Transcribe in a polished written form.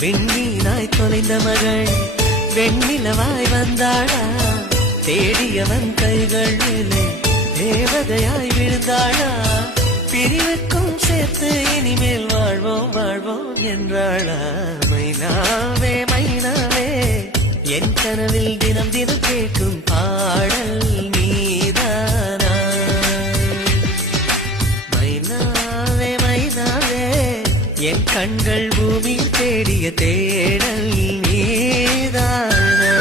விண்மீனாய் தொலைந்த மகள் வெண்ணிலவாய் வந்தாளா தேடியவன் கைகளிலே தேவதையாய் விழுந்தாளா பிரிவுக்கும் சேர்த்து இனிமேல் வாழ்வோம் வாழ்வோம் என்றாளா மைனாவே மைனாவே என் கனவில் தினம் தினம் கேட்கும் பாடல் நீதானா மைனாவே மைனாவே என் கண்கள் பூமியில் தேடிய தேடல் நீதானா